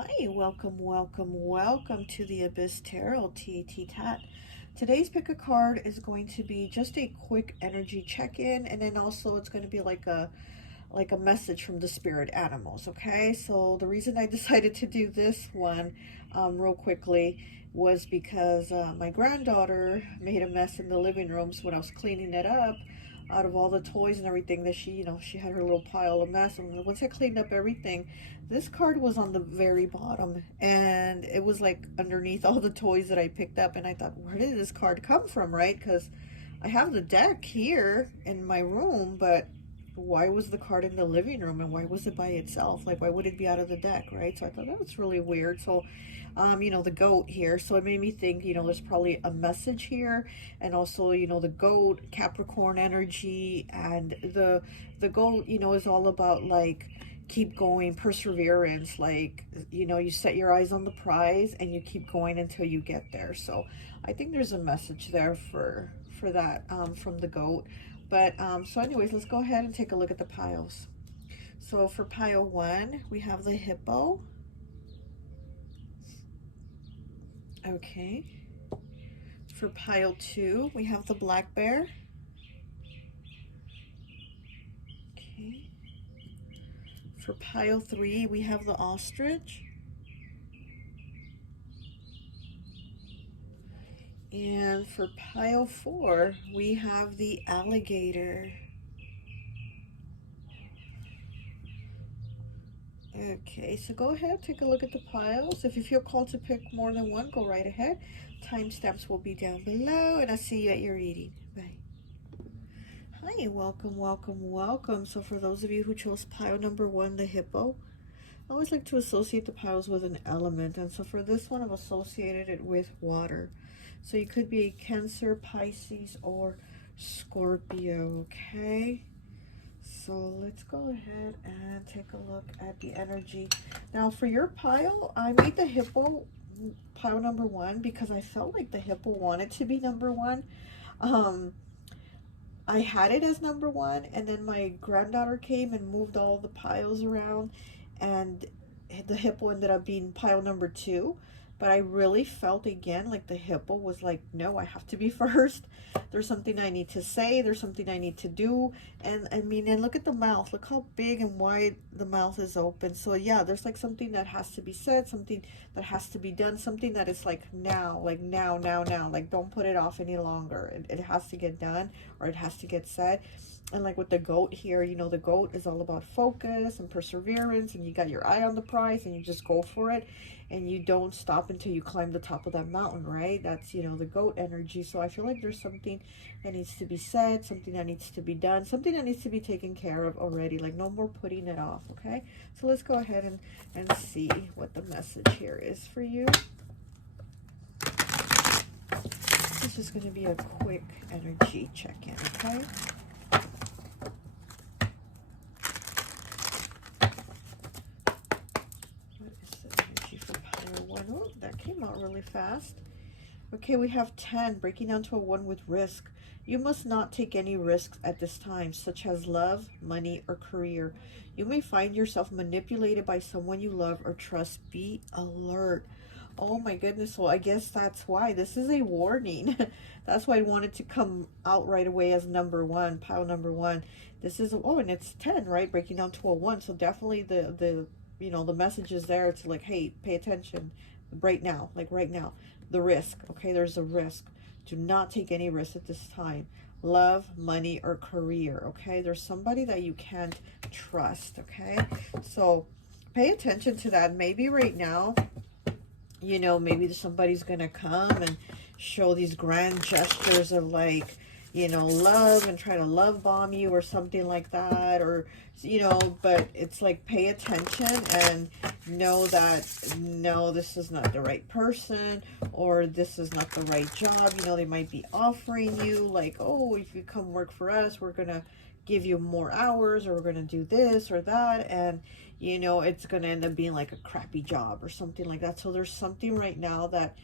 Hi, welcome to the Abyss Tarot T.A.T. Today's pick a card is going to be just a quick energy check-in, and then also it's going to be like a message from the spirit animals. Okay, so the reason I decided to do this one real quickly was because my granddaughter made a mess in the living room. So when I was cleaning it up, out of all the toys and everything that she had her little pile of mess, and once I cleaned up everything, this card was on the very bottom, and it was like underneath all the toys that I picked up. And I thought, where did this card come from, right? Because I have the deck here in my room, but why was the card in the living room, and why was it by itself? Like, why would it be out of the deck, right? So I thought that was really weird. So the goat here, so it made me think, there's probably a message here. And also, the goat, Capricorn energy, and the goat, is all about like keep going, perseverance. Like, you set your eyes on the prize and you keep going until you get there. So I think there's a message there for that from the goat. But so anyways, let's go ahead and take a look at the piles. So for pile 1, we have the hippo. Okay. For pile 2, we have the black bear. Okay. For pile 3, we have the ostrich. And for pile 4, we have the alligator. Okay, so go ahead, take a look at the piles. If you feel called to pick more than one, go right ahead. Timestamps will be down below, and I'll see you at your reading. Bye. Hi, welcome. So for those of you who chose pile number 1, the hippo, I always like to associate the piles with an element. And so for this one, I've associated it with water. So you could be a Cancer, Pisces, or Scorpio, okay? So let's go ahead and take a look at the energy. Now for your pile, I made the hippo pile number 1 because I felt like the hippo wanted to be number 1. I had it as number 1, and then my granddaughter came and moved all the piles around, and the hippo ended up being pile number 2. But I really felt again like the hippo was like, no, I have to be first. There's something I need to say. There's something I need to do. And I mean, and look at the mouth. Look how big and wide the mouth is open. So yeah, there's like something that has to be said, something that has to be done, something that is like now, like now. Like, don't put it off any longer. It has to get done, or it has to get said. And like with the goat here, the goat is all about focus and perseverance, and you got your eye on the prize and you just go for it, and you don't stop until you climb the top of that mountain, right? That's, the goat energy. So I feel like there's something that needs to be said, something that needs to be done, something that needs to be taken care of already. Like, no more putting it off, okay? So let's go ahead and see what the message here is for you. This is going to be a quick energy check-in, okay? Oh, that came out really fast. Okay, we have 10, breaking down to a 1 with risk. You must not take any risks at this time, such as love, money, or career. You may find yourself manipulated by someone you love or trust. Be alert. Oh my goodness, well, I guess that's why. This is a warning. That's why I wanted to come out right away as number 1, pile number 1. This is, oh, and it's 10, right? Breaking down to a 1. So definitely the message is there to like, hey, pay attention right now, like right now. The risk, okay? There's a risk. Do not take any risk at this time. Love, money, or career, okay? There's somebody that you can't trust, okay? So pay attention to that. Maybe right now, maybe somebody's gonna come and show these grand gestures of like, love, and try to love bomb you or something like that, or but it's like, pay attention and know that no, this is not the right person, or this is not the right job. They might be offering you like, oh, if you come work for us, we're gonna give you more hours, or we're gonna do this or that, and it's gonna end up being like a crappy job or something like that. So there's something right now that,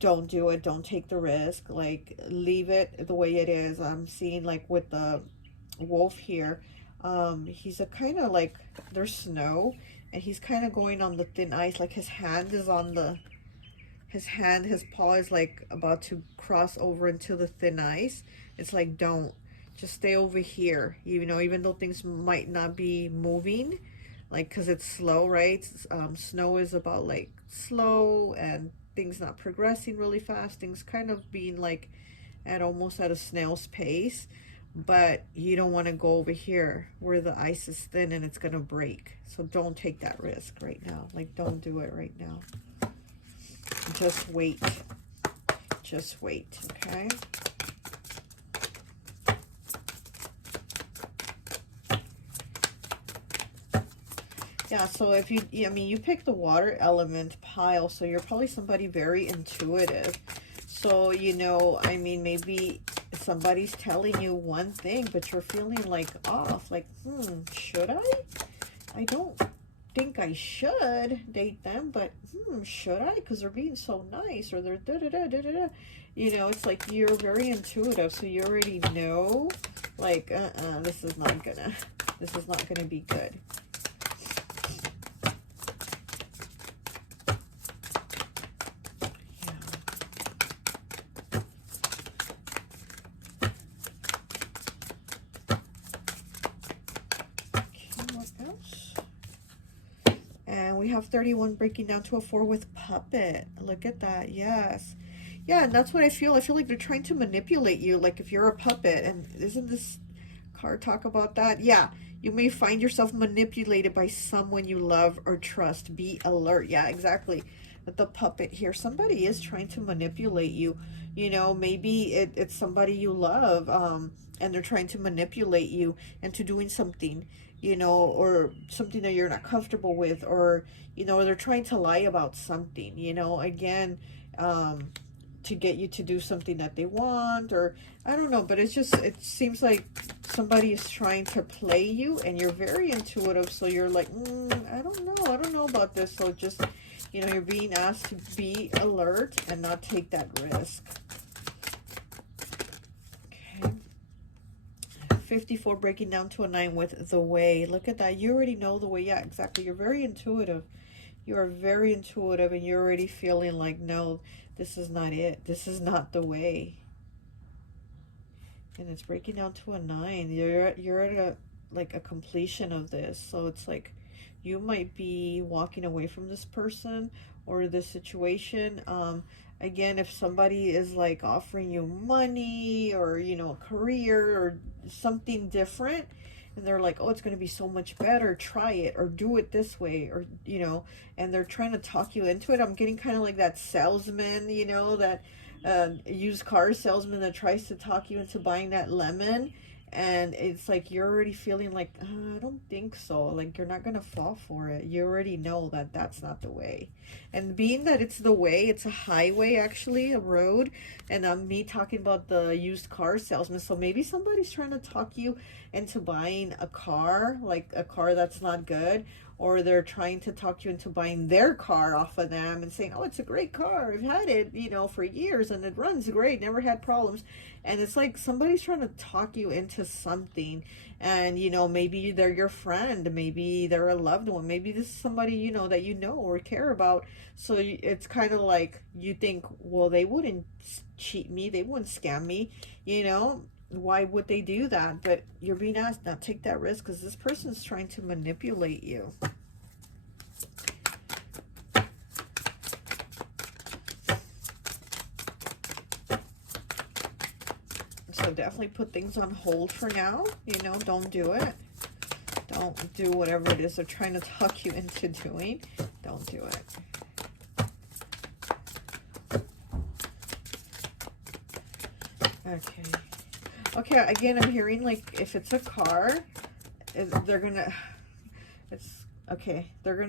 don't do it, don't take the risk, like leave it the way it is. I'm seeing like with the wolf here, he's a kind of like, there's snow, and he's kind of going on the thin ice, like his hand is on the, his paw is like about to cross over into the thin ice. It's like, don't, just stay over here, you know, even though things might not be moving, like, because it's slow, right? Snow is about like slow and things not progressing really fast, things kind of being like at almost at a snail's pace. But you don't want to go over here where the ice is thin and it's gonna break. So don't take that risk right now. Like, don't do it right now. Just wait. Just wait, okay? Yeah, so if you, I mean, you pick the water element pile, so you're probably somebody very intuitive. So, you know, I mean, maybe somebody's telling you one thing, but you're feeling like off, like, should I? I don't think I should date them, but should I? Because they're being so nice, or they're da-da-da-da-da-da. You know, it's like you're very intuitive, so you already know, like, this is not gonna be good. And we have 31 breaking down to a 4 with puppet. Look at that. Yes. Yeah, and that's what I feel. I feel like they're trying to manipulate you, like if you're a puppet. And isn't this card talk about that? Yeah. You may find yourself manipulated by someone you love or trust. Be alert. Yeah, exactly. With the puppet here, somebody is trying to manipulate you. You know, maybe it's somebody you love, and they're trying to manipulate you into doing something, you know, or something that you're not comfortable with, or, you know, they're trying to lie about something, you know, again, to get you to do something that they want, or I don't know, but it's just, it seems like somebody is trying to play you, and you're very intuitive, so you're like, I don't know about this, so just, you know, you're being asked to be alert and not take that risk. Okay. 54 breaking down to a 9 with the way. Look at that. You already know the way. Yeah, exactly. You're very intuitive. You are very intuitive, and you're already feeling like, no, this is not it. This is not the way. And it's breaking down to a 9. You're at a completion of this. So it's like you might be walking away from this person or this situation. Again, if somebody is like offering you money, or, you know, a career or something different, and they're like, oh, it's going to be so much better, try it, or do it this way, or, you know, and they're trying to talk you into it. I'm getting kind of like that salesman, you know, that used car salesman that tries to talk you into buying that lemon. And it's like you're already feeling like, I don't think so. Like, you're not going to fall for it. You already know that that's not the way. And being that it's the way, it's a highway, actually, a road. And me talking about the used car salesman. So maybe somebody's trying to talk you into buying a car, like a car that's not good. Or they're trying to talk you into buying their car off of them and saying, oh, it's a great car. I've had it, you know, for years, and it runs great, never had problems. And it's like somebody's trying to talk you into something. And, you know, maybe they're your friend. Maybe they're a loved one. Maybe this is somebody, you know, that you know or care about. So it's kind of like you think, well, they wouldn't cheat me. They wouldn't scam me, you know. Why would they do that? But you're being asked, not take that risk, because this person is trying to manipulate you. So definitely put things on hold for now. You know, don't do it. Don't do whatever it is they're trying to talk you into doing. Don't do it. Okay. Okay, again, I'm hearing like if it's a car, they're gonna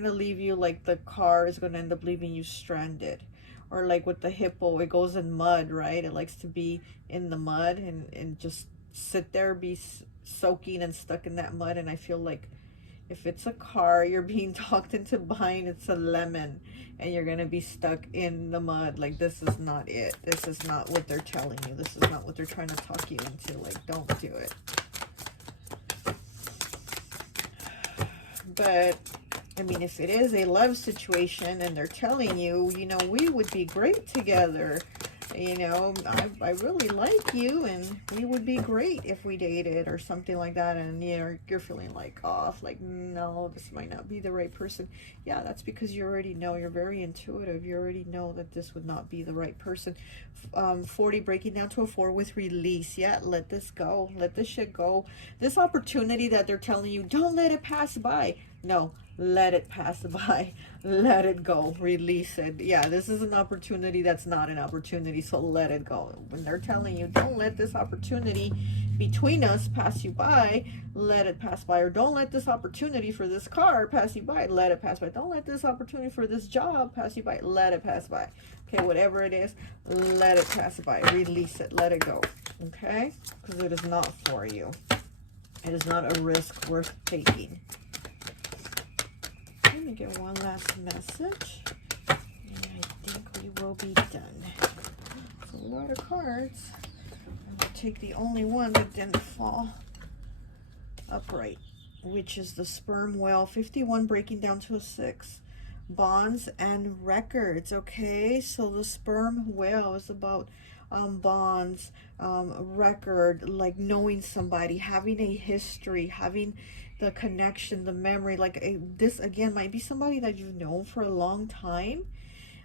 leave you, like the car is gonna end up leaving you stranded. Or like with the hippo, it goes in mud, right? It likes to be in the mud and just sit there, be soaking and stuck in that mud. And I feel like if it's a car you're being talked into buying, it's a lemon, and you're gonna be stuck in the mud. Like, this is not it. This is not what they're telling you. This is not what they're trying to talk you into. Like, don't do it. But I mean, if it is a love situation and they're telling you, you know, we would be great together, you know, I really like you and we would be great if we dated or something like that, and you're feeling like off, like, no, this might not be the right person. Yeah, that's because you already know. You're very intuitive. You already know that this would not be the right person. 40 breaking down to a 4 with release. Yeah, let this go. Let this shit go. This opportunity that they're telling you, don't let it pass by. No, let it pass by. Let it go. Release it. Yeah, this is an opportunity that's not an opportunity, so let it go. When they're telling you, don't let this opportunity between us pass you by, let it pass by. Or don't let this opportunity for this car pass you by, let it pass by. Don't let this opportunity for this job pass you by, let it pass by. Okay, whatever it is, let it pass by. Release it. Let it go. Okay? Because it is not for you. It is not a risk worth taking. Let me get one last message. And I think we will be done. It's a lot of cards. I'm going to take the only one that didn't fall upright, which is the sperm whale. 51 breaking down to a 6. Bonds and records. Okay, so the sperm whale is about bonds, record, like knowing somebody, having a history, having the connection, the memory. Like this again might be somebody that you've known for a long time,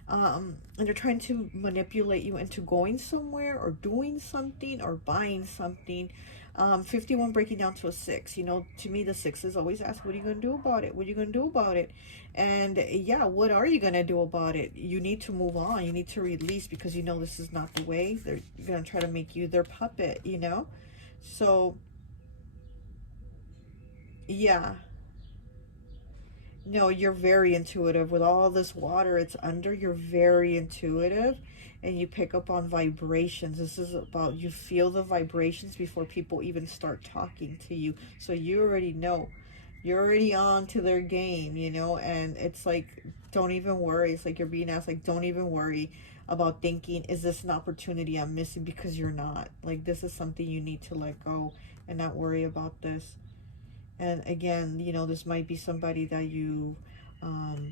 and they're trying to manipulate you into going somewhere or doing something or buying something. 51 breaking down to a 6. You know, to me the 6s always ask, what are you going to do about it? What are you going to do about it? And yeah, what are you going to do about it? You need to move on. You need to release, because you know this is not the way. They're going to try to make you their puppet, you know. So yeah, no, you're very intuitive. With all this water it's under, you're very intuitive, and you pick up on vibrations. This is about, you feel the vibrations before people even start talking to you. So you already know. You're already on to their game, you know, and it's like, don't even worry. It's like you're being asked, like, don't even worry about thinking, is this an opportunity I'm missing? Because you're not. Like, this is something you need to let go and not worry about this. And again, you know, this might be somebody that you've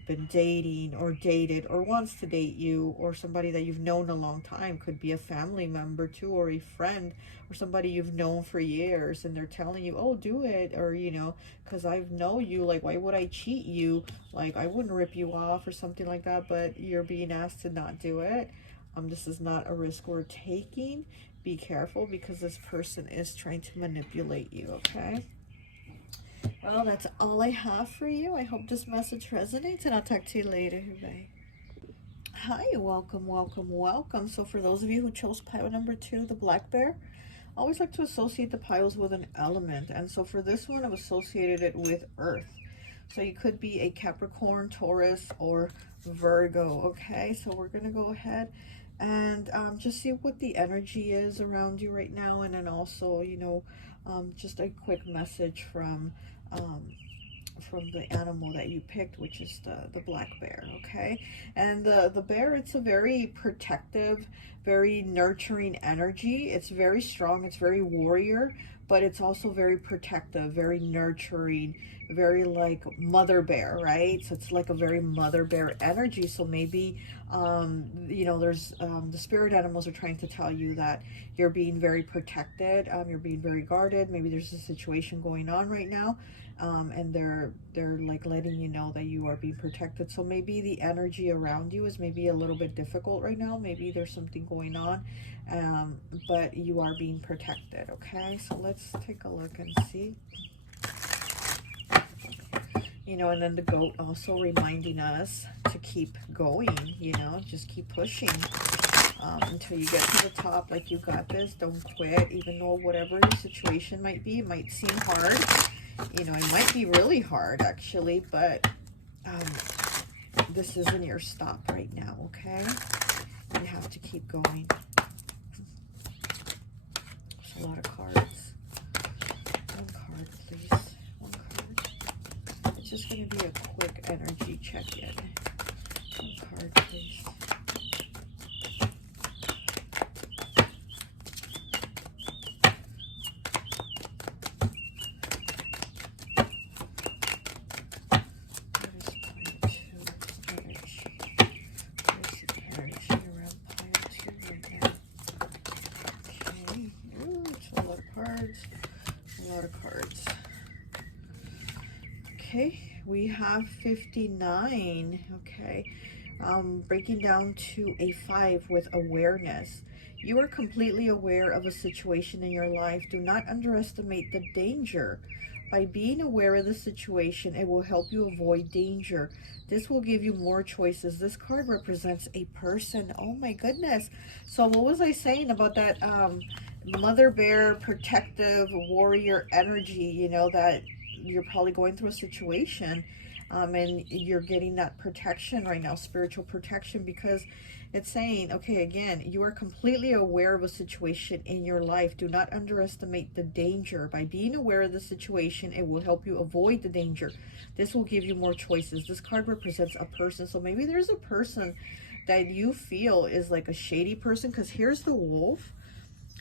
been dating or dated or wants to date you, or somebody that you've known a long time. Could be a family member too, or a friend, or somebody you've known for years, and they're telling you, oh, do it, or, you know, because I know you, like, why would I cheat you? Like, I wouldn't rip you off or something like that, but you're being asked to not do it. This is not a risk worth taking. Be careful, because this person is trying to manipulate you, okay? Well, that's all I have for you. I hope this message resonates, and I'll talk to you later. Bye. Hi, welcome, welcome, welcome. So for those of you who chose pile number 2, the black bear, I always like to associate the piles with an element. And so for this one, I've associated it with earth. So you could be a Capricorn, Taurus, or Virgo, okay? So we're going to go ahead and just see what the energy is around you right now. And then also, you know, just a quick message from the animal that you picked, which is the black bear, okay? And the bear, it's a very protective, very nurturing energy. It's very strong, it's very warrior, but it's also very protective, very nurturing, very like mother bear, right? So it's like a very mother bear energy. So maybe you know, there's the spirit animals are trying to tell you that you're being very protected, you're being very guarded. Maybe there's a situation going on right now, and they're like letting you know that you are being protected. So maybe the energy around you is maybe a little bit difficult right now. Maybe there's something going on, but you are being protected, okay? So let's take a look and see. You know, and then the goat also reminding us to keep going, you know, just keep pushing until you get to the top. Like, you got this, don't quit, even though whatever the situation might be, it might seem hard. You know, it might be really hard, actually, but this isn't your stop right now, okay? You have to keep going. There's a lot of cards. One card, please. One card. It's just going to be a quick energy check-in. One card, please. What is Okay, we have 59. Okay, breaking down to a 5 with awareness. You are completely aware of a situation in your life. Do not underestimate the danger. By being aware of the situation, it will help you avoid danger. This will give you more choices. This card represents a person. Oh my goodness. So what was I saying about that mother bear, protective warrior energy, you know, that you're probably going through a situation and you're getting that protection right now, spiritual protection, because it's saying, okay, again, you are completely aware of a situation in your life. Do not underestimate the danger. By being aware of the situation, it will help you avoid the danger. This will give you more choices. This card represents a person. So maybe there's a person that you feel is like a shady person, because here's the wolf.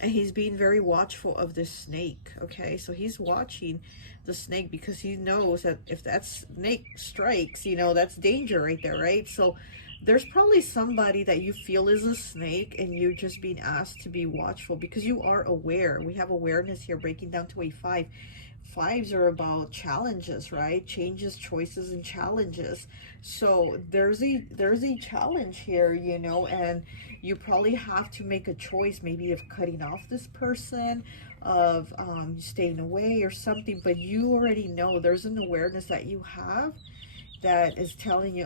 And he's being very watchful of this snake, okay? So he's watching the snake because he knows that if that snake strikes, you know, that's danger right there, right? So there's probably somebody that you feel is a snake and you're just being asked to be watchful because you are aware. We have awareness here, breaking down to a 5. 5s are about challenges, right? Changes, choices, and challenges. So there's a challenge here, you know, and you probably have to make a choice, maybe of cutting off this person, of staying away or something. But you already know, there's an awareness that you have that is telling you,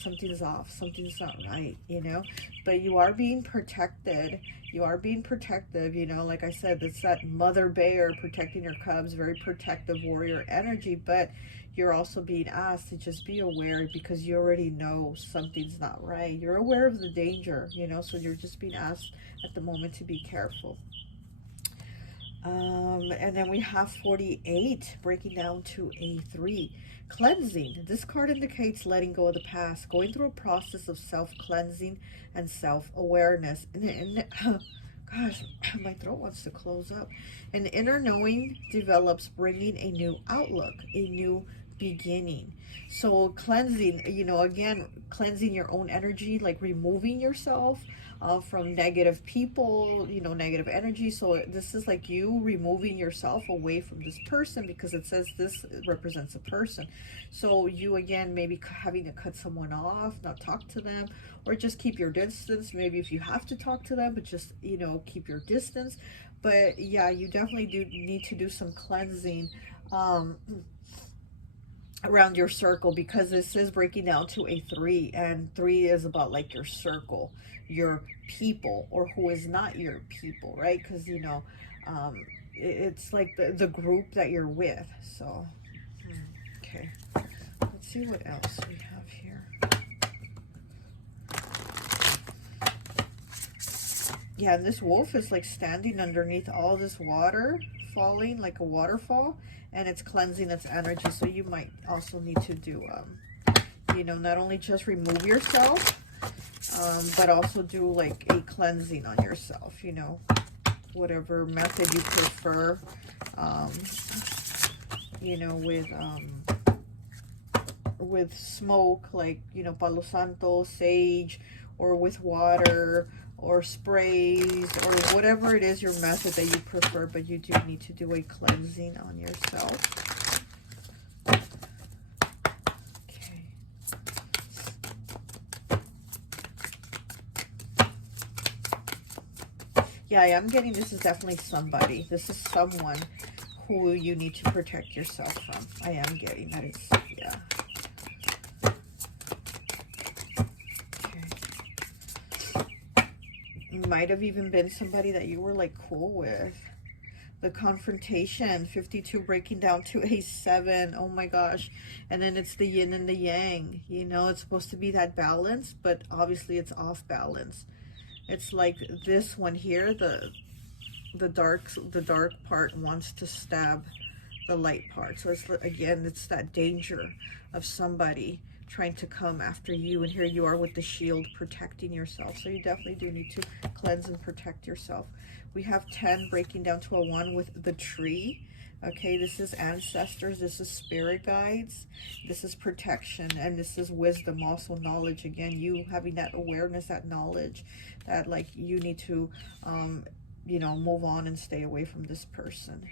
something's off, something's not right, you know. But you are being protected. You are being protective, you know. Like I said, it's that mother bear protecting your cubs, very protective warrior energy. But you're also being asked to just be aware because you already know something's not right. You're aware of the danger, you know, so you're just being asked at the moment to be careful. And then we have 48, breaking down to a 3. Cleansing. This card indicates letting go of the past, going through a process of self-cleansing and self-awareness. Gosh, my throat wants to close up. An inner knowing develops, bringing a new outlook, a new beginning. So cleansing, you know, again, cleansing your own energy, like removing yourself from negative people, you know, negative energy. So this is like you removing yourself away from this person, because it says this represents a person. So you, again, maybe having to cut someone off, not talk to them, or just keep your distance. Maybe if you have to talk to them, but just, you know, keep your distance. But yeah, you definitely do need to do some cleansing around your circle, because this is breaking down to a 3, and 3 is about like your circle, your people, or who is not your people, right? Because, you know, it's like the group that you're with. So okay, let's see what else we have here. Yeah, and this wolf is like standing underneath all this water falling like a waterfall, and it's cleansing its energy. So you might also need to do you know, not only just remove yourself, but also do like a cleansing on yourself, you know, whatever method you prefer, you know, with smoke, like, you know, Palo Santo, sage, or with water, or sprays, or whatever it is, your method that you prefer. But you do need to do a cleansing on yourself. Okay. Yeah, I am getting this is definitely somebody. This is someone who you need to protect yourself from. I am getting that. It's, yeah. Might have even been somebody that you were like cool with. The confrontation, 52, breaking down to a 7. Oh my gosh. And then it's the yin and the yang, you know. It's supposed to be that balance, but obviously it's off balance. It's like this one here, the dark part wants to stab the light part. So it's, again, it's that danger of somebody trying to come after you, and here you are with the shield protecting yourself. So you definitely do need to cleanse and protect yourself. We have 10, breaking down to a 1 with the tree. Okay, this is ancestors, this is spirit guides, this is protection, and this is wisdom, also knowledge. Again, you having that awareness, that knowledge, that like you need to you know, move on and stay away from this person.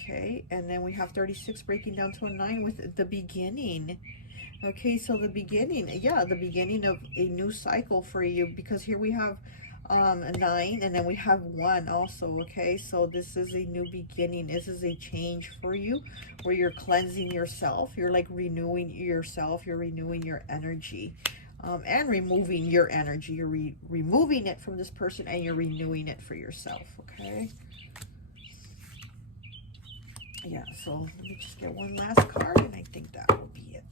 Okay, and then we have 36 breaking down to a 9 with the beginning. Okay, so the beginning, yeah, the beginning of a new cycle for you, because here we have a 9 and then we have 1 also. Okay, so this is a new beginning. This is a change for you where you're cleansing yourself. You're like renewing yourself. You're renewing your energy. And removing your energy. You're removing it from this person and you're renewing it for yourself. Okay. Yeah, so let me just get one last card and I think that will be it.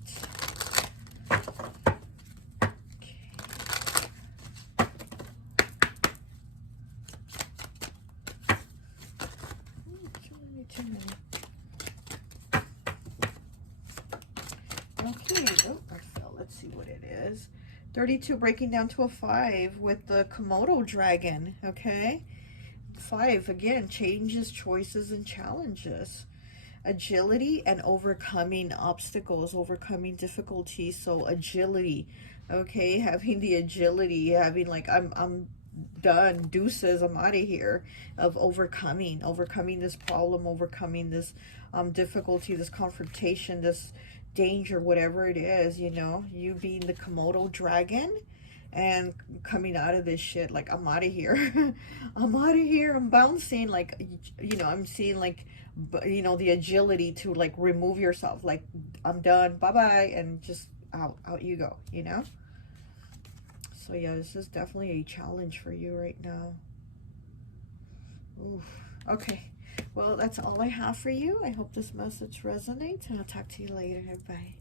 Okay, oh, that fell. Let's see what it is. 32 breaking down to a 5 with the Komodo dragon. Okay, 5 again, changes, choices, and challenges. Agility and overcoming obstacles, overcoming difficulties. So agility, okay, having the agility, having like I'm done, deuces, I'm out of here, of overcoming this problem, overcoming this difficulty, this confrontation, this danger, whatever it is, you know, you being the Komodo dragon and coming out of this shit like, I'm out of here. I'm out of here. I'm bouncing, like, you know, I'm seeing like, you know, the agility to like remove yourself, like, I'm done, bye-bye, and just out you go, you know. So yeah, this is definitely a challenge for you right now. Oof. Okay, well, that's all I have for you. I hope this message resonates, and I'll talk to you later. Bye.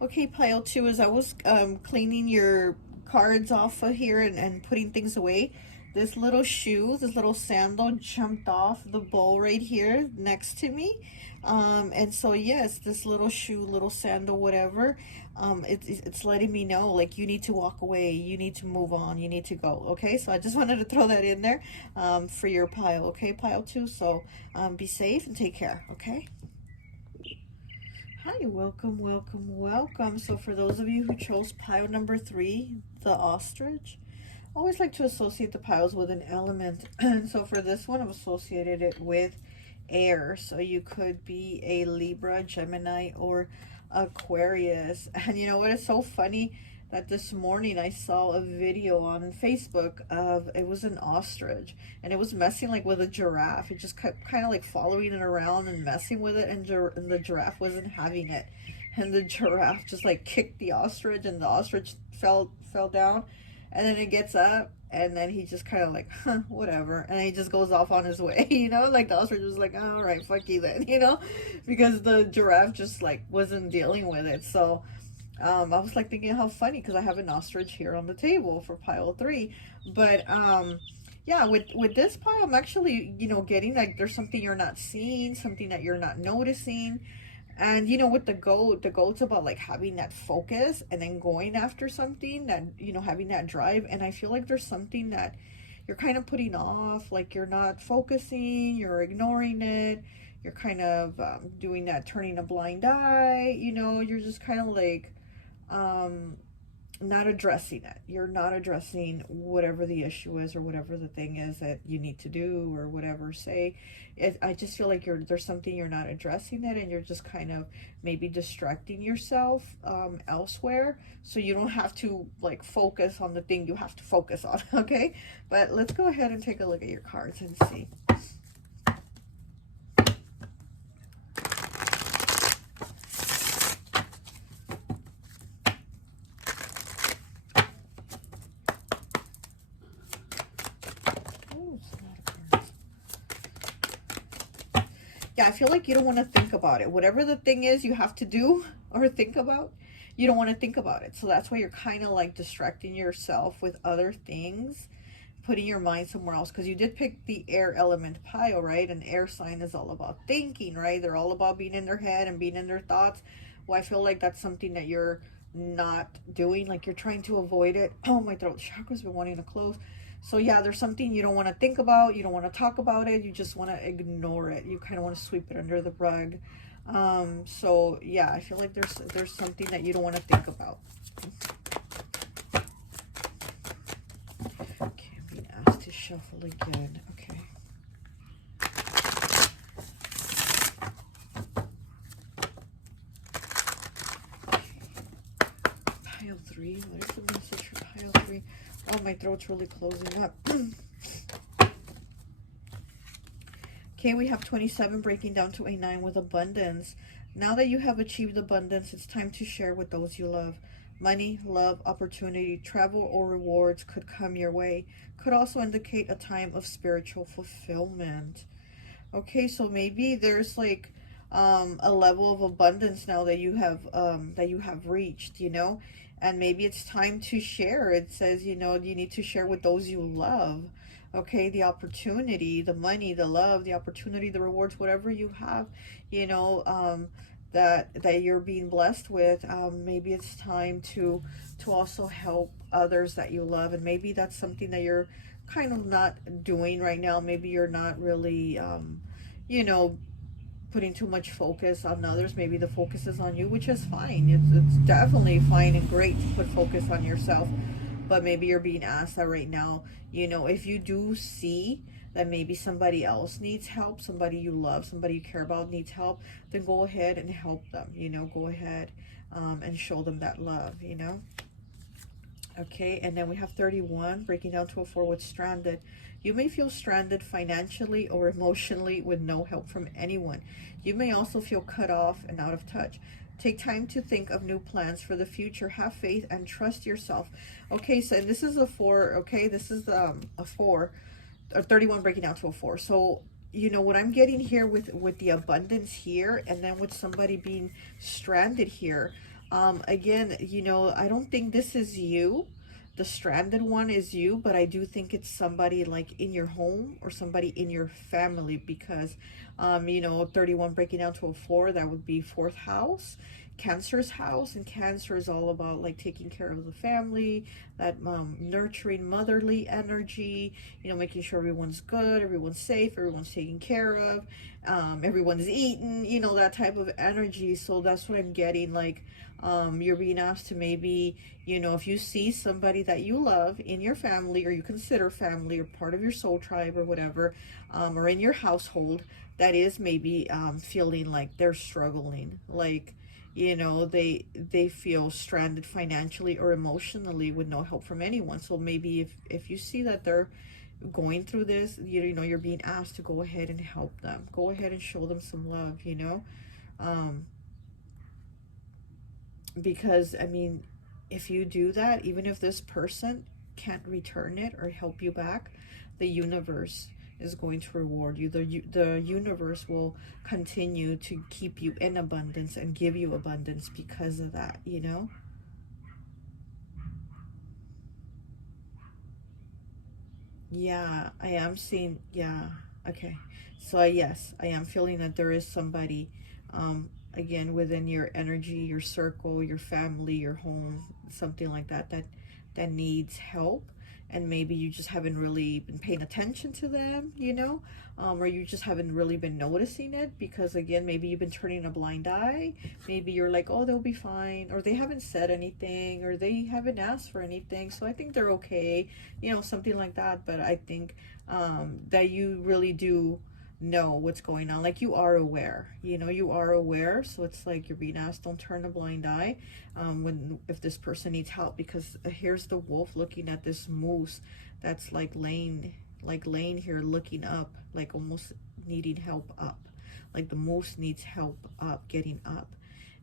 Okay, pile 2, as I was cleaning your cards off of here and putting things away, this little shoe, this little sandal jumped off the bowl right here next to me. And so yes, this little shoe, little sandal, whatever, it's letting me know, like, you need to walk away, you need to move on, you need to go. Okay, so I just wanted to throw that in there for your pile. Okay, pile 2. So be safe and take care. Okay. Hi, welcome, welcome, welcome. So for those of you who chose pile number 3, the ostrich, I always like to associate the piles with an element. And so for this one, I've associated it with air. So you could be a Libra, Gemini, or Aquarius. And you know what? It's so funny that this morning I saw a video on Facebook of, it was an ostrich, and it was messing like with a giraffe. It just kept kind of like following it around and messing with it, and the giraffe wasn't having it. And the giraffe just like kicked the ostrich, and the ostrich fell down. And then it gets up, and then he just kind of like, huh, whatever. And he just goes off on his way, you know? Like the ostrich was like, all right, fuck you then, you know? Because the giraffe just like wasn't dealing with it. So I was like thinking how funny, because I have an ostrich here on the table for pile 3. But yeah, with this pile, I'm actually, you know, getting like there's something you're not seeing, something that you're not noticing. And you know, with the goat's about like having that focus and then going after something, that, you know, having that drive. And I feel like there's something that you're kind of putting off, like you're not focusing, you're ignoring it, you're kind of doing that, turning a blind eye, you know, you're just kind of like not addressing it. You're not addressing whatever the issue is, or whatever the thing is that you need to do, or whatever. I just feel like there's something you're not addressing it, and you're just kind of maybe distracting yourself elsewhere, so you don't have to like focus on the thing you have to focus on. Okay, but let's go ahead and take a look at your cards and see. Yeah, I feel like you don't want to think about it. Whatever the thing is you have to do or think about, you don't want to think about it. So that's why you're kind of like distracting yourself with other things, putting your mind somewhere else. Because you did pick the air element pile, right? And air sign is all about thinking, right? They're all about being in their head and being in their thoughts. Well, I feel like that's something that you're not doing. Like you're trying to avoid it. Oh, my throat chakra's been wanting to close. So yeah, there's something you don't want to think about, you don't want to talk about it, you just want to ignore it, you kind of want to sweep it under the rug. So yeah, I feel like there's something that you don't want to think about. Okay, I'm being asked to shuffle again. Okay. pile 3. What is the message for pile 3? Oh, my throat's really closing up. Okay, we have 27 breaking down to a 9 with abundance. Now that you have achieved abundance, it's time to share with those you love. Money, love, opportunity, travel, or rewards could come your way. Could also indicate a time of spiritual fulfillment. Okay, so maybe there's like a level of abundance now that you have reached, you know, and maybe it's time to share. It says, you know, you need to share with those you love. Okay, the opportunity, the money, the love, the opportunity, the rewards, whatever you have, you know, that you're being blessed with. Maybe it's time to also help others that you love, and maybe that's something that you're kind of not doing right now. Maybe you're not really, you know, putting too much focus on others. Maybe the focus is on you, which is fine. It's definitely fine and great to put focus on yourself. But maybe you're being asked that right now, you know, if you do see that maybe somebody else needs help, somebody you love, somebody you care about needs help, then go ahead and help them, you know, go ahead and show them that love, you know. Okay, and then we have 31, breaking down to a 4 with stranded. You may feel stranded financially or emotionally with no help from anyone. You may also feel cut off and out of touch. Take time to think of new plans for the future. Have faith and trust yourself. Okay, so this is a 4, okay? This is a 4, or 31 breaking down to a 4. So, you know, what I'm getting here with the abundance here, and then with somebody being stranded here, again, you know, I don't think this is you. The stranded one is you, but I do think it's somebody like in your home or somebody in your family, because, you know, 31 breaking down to a 4, that would be 4th house, Cancer's house, and Cancer is all about like taking care of the family, that nurturing motherly energy, you know, making sure everyone's good, everyone's safe, everyone's taken care of, everyone's eaten, you know, that type of energy. So that's what I'm getting, like, you're being asked to maybe, you know, if you see somebody that you love in your family, or you consider family, or part of your soul tribe or whatever, or in your household, that is maybe feeling like they're struggling, like, you know, they feel stranded financially or emotionally with no help from anyone. So maybe if you see that they're going through this, you know, you're being asked to go ahead and help them, go ahead and show them some love, you know, because I mean, if you do that, even if this person can't return it or help you back, the universe is going to reward you. The universe will continue to keep you in abundance and give you abundance because of that, you know. Yeah, I am seeing, yeah, okay. So yes, I am feeling that there is somebody, again, within your energy, your circle, your family, your home, something like that, that needs help. And maybe you just haven't really been paying attention to them, you know, or you just haven't really been noticing it, because again, maybe you've been turning a blind eye. Maybe you're like, oh, they'll be fine, or they haven't said anything, or they haven't asked for anything, so I think they're okay, you know, something like that. But I think that you really do know what's going on, like you are aware, you know, you are aware. So it's like you're being asked, don't turn a blind eye if this person needs help, because here's the wolf looking at this moose that's like laying here looking up, like almost needing help up, like the moose needs help up, getting up,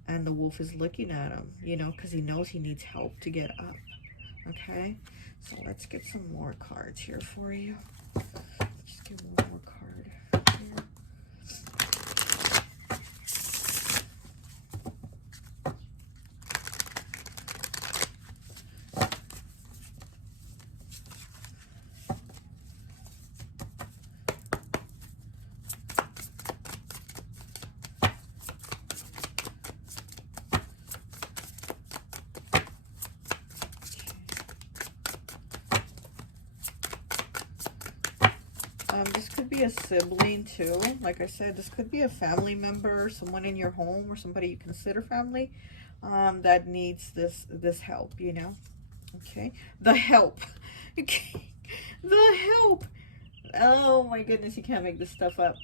and the wolf is looking at him, you know, because he knows he needs help to get up. Okay, so let's get some more cards here for you. Just get one more card. This could be a sibling too. Like I said, this could be a family member, someone in your home, or somebody you consider family, that needs this help, you know. Okay, the help. Okay. The help. Oh my goodness, you can't make this stuff up.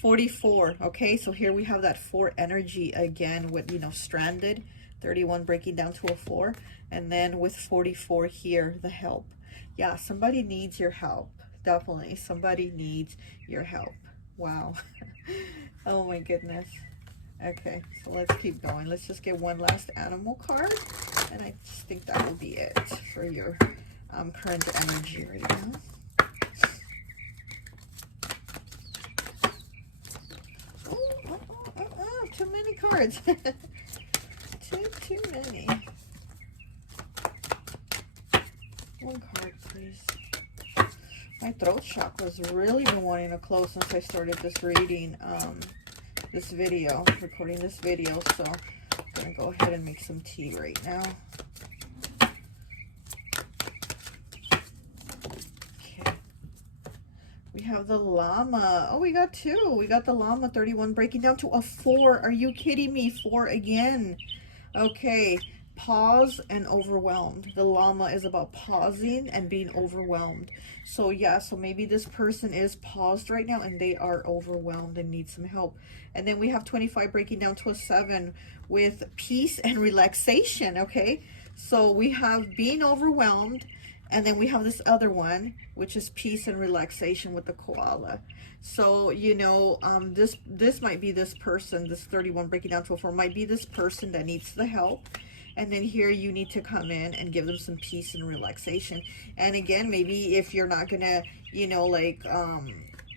44. Okay, so here we have that 4 energy again with, you know, stranded. 31 breaking down to a 4. And then with 44 here, the help. Yeah, somebody needs your help. Definitely. Somebody needs your help. Wow. Oh my goodness. Okay, so let's keep going. Let's just get one last animal card. And I just think that will be it for your current energy right now. Too many cards. too many. One card, please. My throat chakra's really been wanting to close since I started this reading, this video, recording this video. So I'm gonna go ahead and make some tea right now. Okay. We have the llama. Oh, we got 2. We got the llama, 31 breaking down to a 4. Are you kidding me? 4 again. Okay. Pause and overwhelmed. The llama is about pausing and being overwhelmed. So yeah, so maybe this person is paused right now and they are overwhelmed and need some help. And then we have 25 breaking down to a 7 with peace and relaxation. Okay, so we have being overwhelmed, and then we have this other one, which is peace and relaxation with the koala. So, you know, this might be this person, this 31 breaking down to a 4 might be this person that needs the help. And then here you need to come in and give them some peace and relaxation. And again, maybe if you're not gonna, you know, like,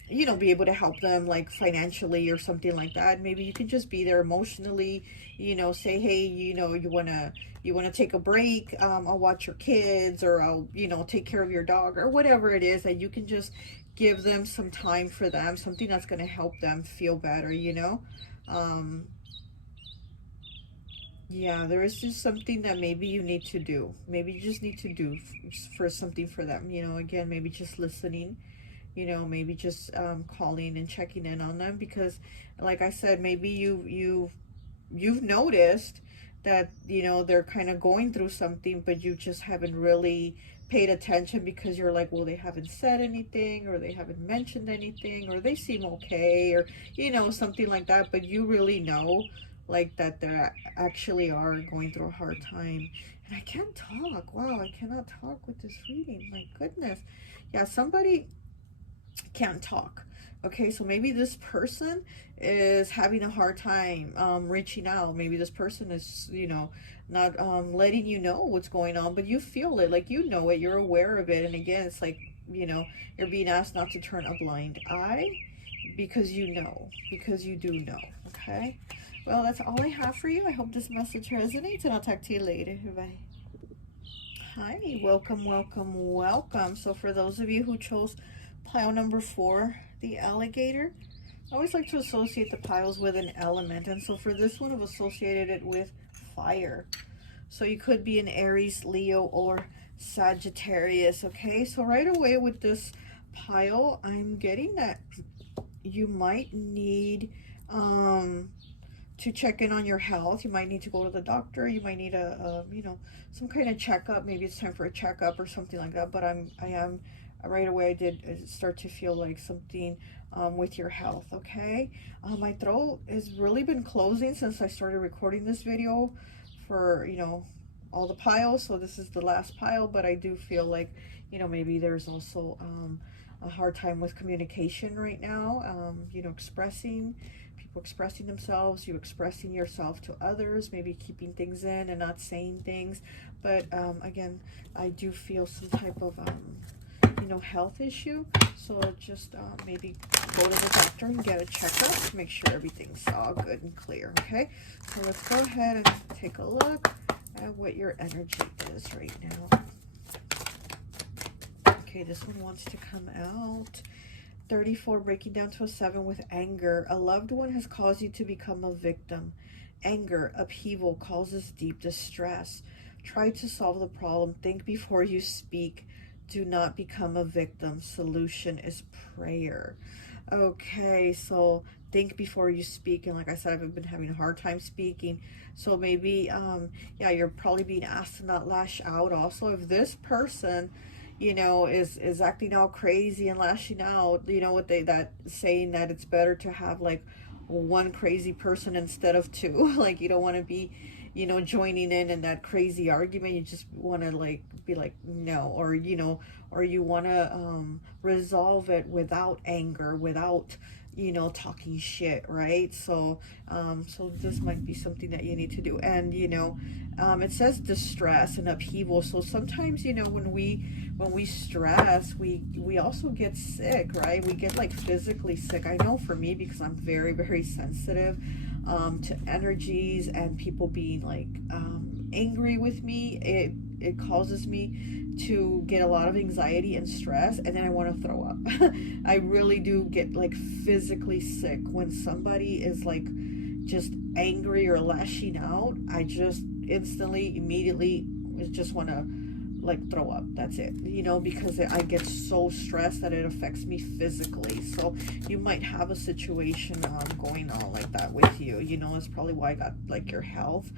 you know, be able to help them like financially or something like that, maybe you can just be there emotionally, you know, say, hey, you know, you wanna take a break, I'll watch your kids, or I'll, you know, take care of your dog, or whatever it is, that you can just give them some time for them, something that's gonna help them feel better, you know. Yeah, there is just something that maybe you need to do. Maybe you just need to do for something for them. You know, again, maybe just listening, you know, maybe just calling and checking in on them, because like I said, maybe you've noticed that, you know, they're kind of going through something, but you just haven't really paid attention because you're like, well, they haven't said anything, or they haven't mentioned anything, or they seem okay, or, you know, something like that. But you really know, like, that they actually are going through a hard time. And I can't talk. Wow, I cannot talk with this reading. My goodness. Yeah, somebody can't talk. Okay, so maybe this person is having a hard time reaching out. Maybe this person is, you know, not letting you know what's going on, but you feel it, like, you know it, you're aware of it. And again, it's like, you know, you're being asked not to turn a blind eye, because you know, because you do know. Okay, well, that's all I have for you. I hope this message resonates, and I'll talk to you later. Bye. Hi, welcome, welcome, welcome. So for those of you who chose pile number 4, the alligator, I always like to associate the piles with an element. And so for this one, I've associated it with fire. So you could be an Aries, Leo, or Sagittarius. Okay, so right away with this pile, I'm getting that you might need to check in on your health. You might need to go to the doctor. You might need a you know, some kind of checkup. Maybe it's time for a checkup or something like that. But I am right away, I did start to feel like something with your health. Okay, my throat has really been closing since I started recording this video for, you know, all the piles. So this is the last pile, but I do feel like, you know, maybe there's also a hard time with communication right now. You know, expressing themselves, you expressing yourself to others, maybe keeping things in and not saying things. But again, I do feel some type of you know, health issue. So just maybe go to the doctor and get a checkup to make sure everything's all good and clear. Okay, so let's go ahead and take a look at what your energy is right now. Okay, this one wants to come out. 34 breaking down to a 7 with anger. A loved one has caused you to become a victim. Anger, upheaval, causes deep distress. Try to solve the problem. Think before you speak. Do not become a victim. Solution is prayer. Okay, so think before you speak. And like I said, I've been having a hard time speaking. So maybe, yeah, you're probably being asked to not lash out. Also, if this person, you know, is acting all crazy and lashing out, you know, what they, that saying that it's better to have like one crazy person instead of two. Like, you don't want to be, you know, joining in that crazy argument. You just want to like be like, no. Or, you know, or you want to resolve it without anger, without, you know, talking shit, right? So so this might be something that you need to do. And, you know, it says distress and upheaval. So sometimes, you know, when we stress, we also get sick, right? We get like physically sick. I know for me, because I'm very, very sensitive to energies and people being like angry with me. It causes me to get a lot of anxiety and stress, and then I want to throw up. I really do get like physically sick when somebody is like just angry or lashing out. I just instantly, immediately just want to like throw up. That's it, you know, because I get so stressed that it affects me physically. So you might have a situation going on like that with you, you know. It's probably why I got like your health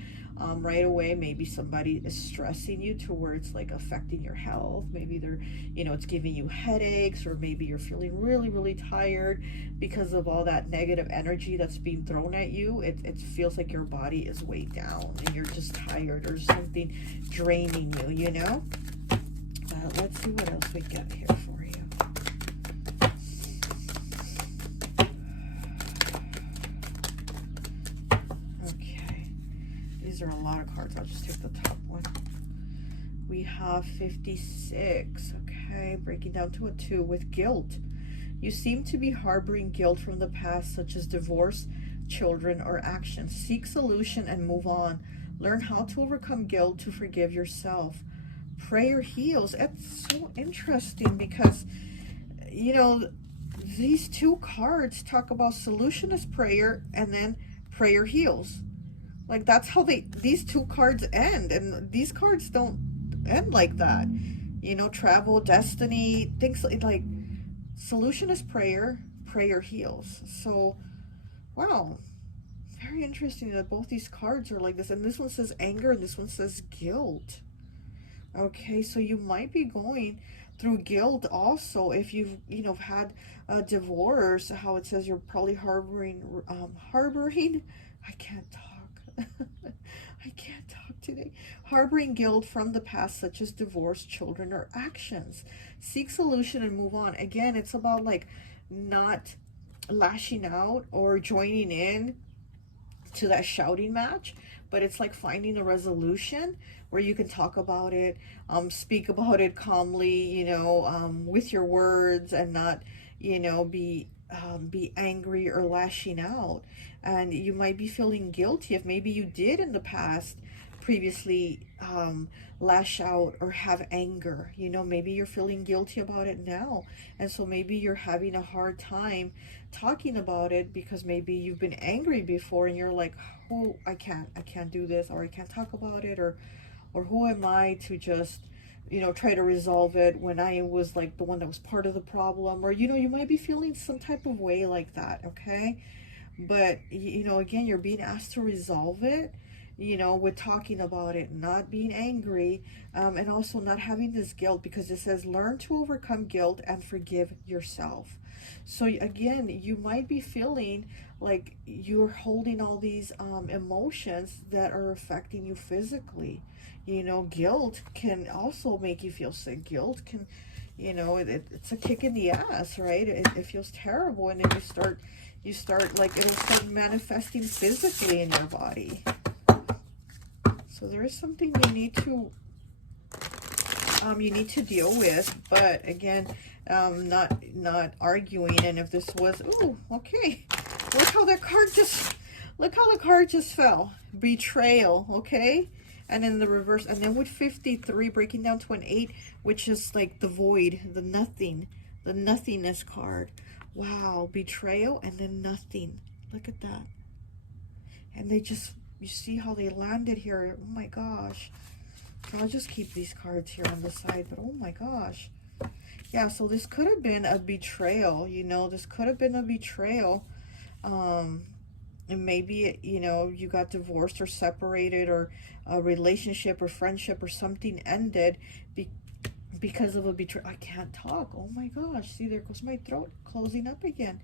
right away. Maybe somebody is stressing you to where it's like affecting your health. Maybe they're, you know, it's giving you headaches, or maybe you're feeling really, really tired because of all that negative energy that's being thrown at you. It feels like your body is weighed down and you're just tired, or something draining you, you know. Let's see what else we get here for you. Okay, these are a lot of cards. I'll just take the top one. We have 56. Okay, breaking down to a 2 with guilt. You seem to be harboring guilt from the past, such as divorce, children, or actions. Seek solution and move on. Learn how to overcome guilt to forgive yourself. Prayer heals. It's so interesting because, you know, these two cards talk about solution is prayer, and then prayer heals. Like, that's how these two cards end, and these cards don't end like that. You know, travel, destiny, things like solution is prayer, prayer heals. So, wow, very interesting that both these cards are like this. And this one says anger, and this one says guilt. Okay, so you might be going through guilt also if you've, you know, had a divorce. How it says you're probably harboring, I can't talk. I can't talk today. Harboring guilt from the past, such as divorce, children, or actions. Seek solution and move on. Again, it's about like not lashing out or joining in to that shouting match, but it's like finding a resolution where you can talk about it, speak about it calmly, you know, with your words, and not, you know, be angry or lashing out. And you might be feeling guilty if maybe you did in the past previously lash out or have anger. You know, maybe you're feeling guilty about it now, and so maybe you're having a hard time talking about it because maybe you've been angry before and you're like, oh, I can't do this, or I can't talk about it, or who am I to just, you know, try to resolve it when I was like the one that was part of the problem. Or, you know, you might be feeling some type of way like that. Okay, but you know, again, you're being asked to resolve it, you know, with talking about it, not being angry, and also not having this guilt, because it says learn to overcome guilt and forgive yourself. So again, you might be feeling like you're holding all these emotions that are affecting you physically. You know, guilt can also make you feel sick. Guilt can, you know, it's a kick in the ass, right? It feels terrible, and then you start like, it'll start manifesting physically in your body. So there is something you need to deal with, but again, not arguing. And if this was, ooh, okay, look how the card just fell. Betrayal. Okay, and then the reverse, and then with 53 breaking down to an 8, which is like the void, the nothing, the nothingness card. Wow, betrayal and then nothing. Look at that. And they just, you see how they landed here. Oh my gosh. I'll just keep these cards here on the side, but oh my gosh. Yeah, so this could have been a betrayal, you know, this could have been a betrayal. And maybe, you know, you got divorced or separated, or a relationship or friendship or something ended because of a betrayal. I can't talk. Oh my gosh. See, there goes my throat closing up again.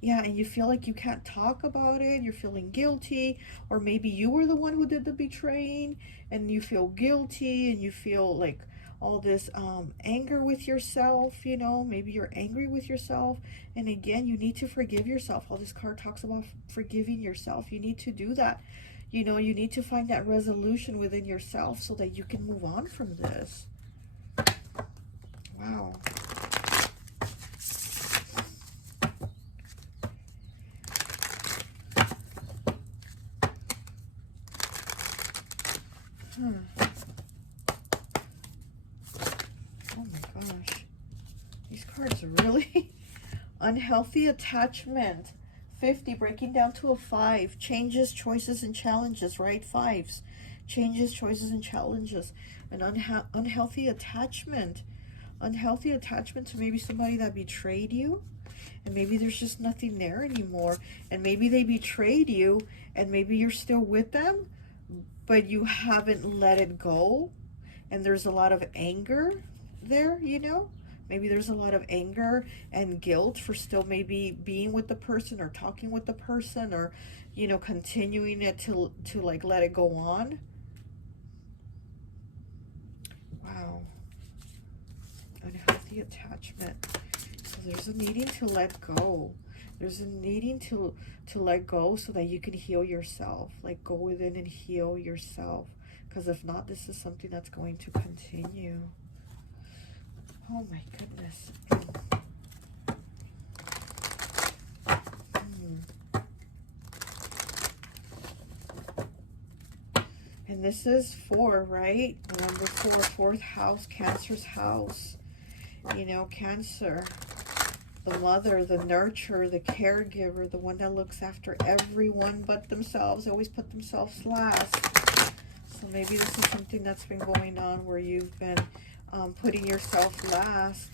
Yeah, and you feel like you can't talk about it. You're feeling guilty, or maybe you were the one who did the betraying, and you feel guilty, and you feel like all this anger with yourself. You know, maybe you're angry with yourself, and again, you need to forgive yourself. All this card talks about forgiving yourself. You need to do that. You know, you need to find that resolution within yourself so that you can move on from this. Wow. Oh my gosh. These cards are really unhealthy attachment. 50, breaking down to a 5. Changes, choices, and challenges, right? 5s. Changes, choices, and challenges. An unhealthy attachment. Unhealthy attachment to maybe somebody that betrayed you. And maybe there's just nothing there anymore. And maybe they betrayed you, and maybe you're still with them, but you haven't let it go. And there's a lot of anger there, you know? Maybe there's a lot of anger and guilt for still maybe being with the person or talking with the person, or, you know, continuing it to like let it go on. Wow. Unhealthy attachment. So there's a needing to let go. There's a needing to let go so that you can heal yourself. Like, go within and heal yourself. Because if not, this is something that's going to continue. Oh my goodness. And this is 4, right? Number 4, 4th house, Cancer's house. You know, Cancer, the mother, the nurturer, the caregiver, the one that looks after everyone but themselves. They always put themselves last. So maybe this is something that's been going on where you've been putting yourself last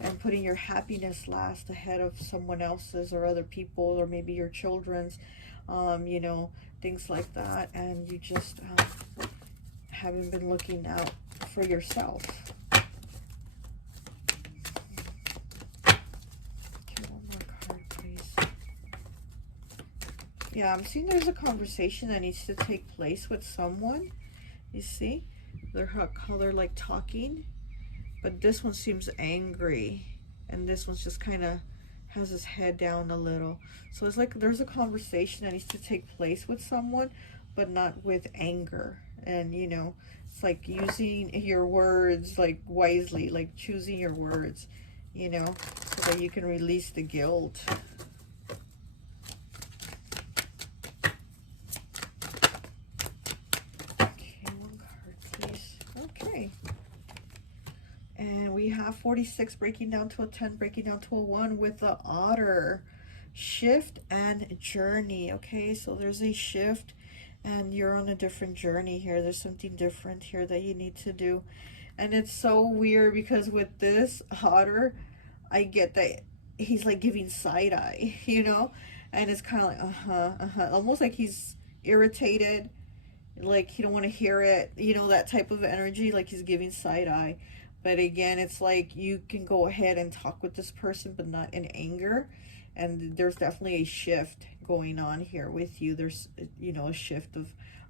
and putting your happiness last ahead of someone else's or other people, or maybe your children's, you know, things like that. And you just haven't been looking out for yourself. Okay, one more card, please. Yeah, I'm seeing there's a conversation that needs to take place with someone. You see? They're how they're like talking. But this one seems angry, and this one's just kind of has his head down a little. So it's like there's a conversation that needs to take place with someone, but not with anger. And, you know, it's like using your words like wisely, like choosing your words, you know, so that you can release the guilt. Okay, one card, please. Okay. And we have 46 breaking down to a 10, breaking down to a 1 with the otter. Shift and journey. Okay, so there's a shift and you're on a different journey here. There's something different here that you need to do. And it's so weird because with this otter, I get that he's like giving side eye, you know? And it's kind of like, almost like he's irritated, like he don't want to hear it, you know, that type of energy, like he's giving side eye. But again, it's like you can go ahead and talk with this person, but not in anger. And there's definitely a shift going on here with you. There's, you know, a shift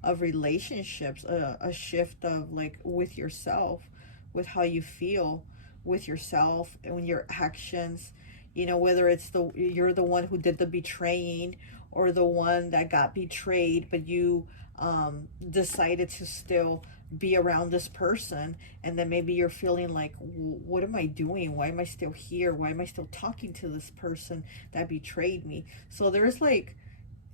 of relationships, a shift of like with yourself, with how you feel with yourself and your actions. You know, whether it's you're the one who did the betraying or the one that got betrayed, but you decided to still be around this person, and then maybe you're feeling like, what am I doing? Why am I still here? Why am I still talking to this person that betrayed me? So there's like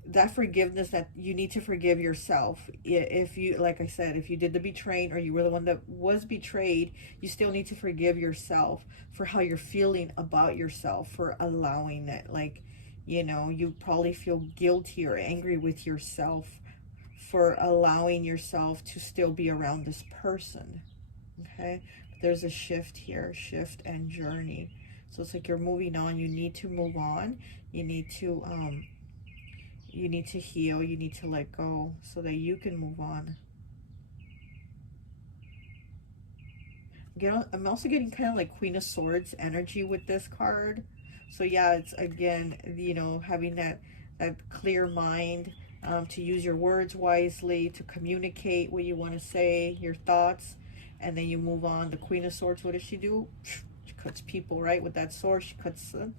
that forgiveness that you need to forgive yourself. If you, like I said, if you did the betraying or you were the one that was betrayed, you still need to forgive yourself for how you're feeling about yourself, for allowing it. Like, you know, you probably feel guilty or angry with yourself for allowing yourself to still be around this person. Okay, there's a shift here, shift and journey. So it's like you're moving on. You need to move on. You need to heal. You need to let go so that you can move on. I'm also getting kind of like Queen of Swords energy with this card. So yeah, it's again, you know, having that clear mind, to use your words wisely, to communicate what you want to say, your thoughts, and then you move on. The Queen of Swords, what does she do? She cuts people, right? With that sword, she cuts them.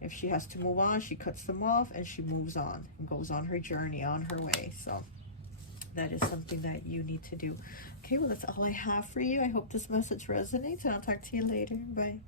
If she has to move on, she cuts them off and she moves on and goes on her journey, on her way. So that is something that you need to do. Okay, well, that's all I have for you. I hope this message resonates, and I'll talk to you later. Bye.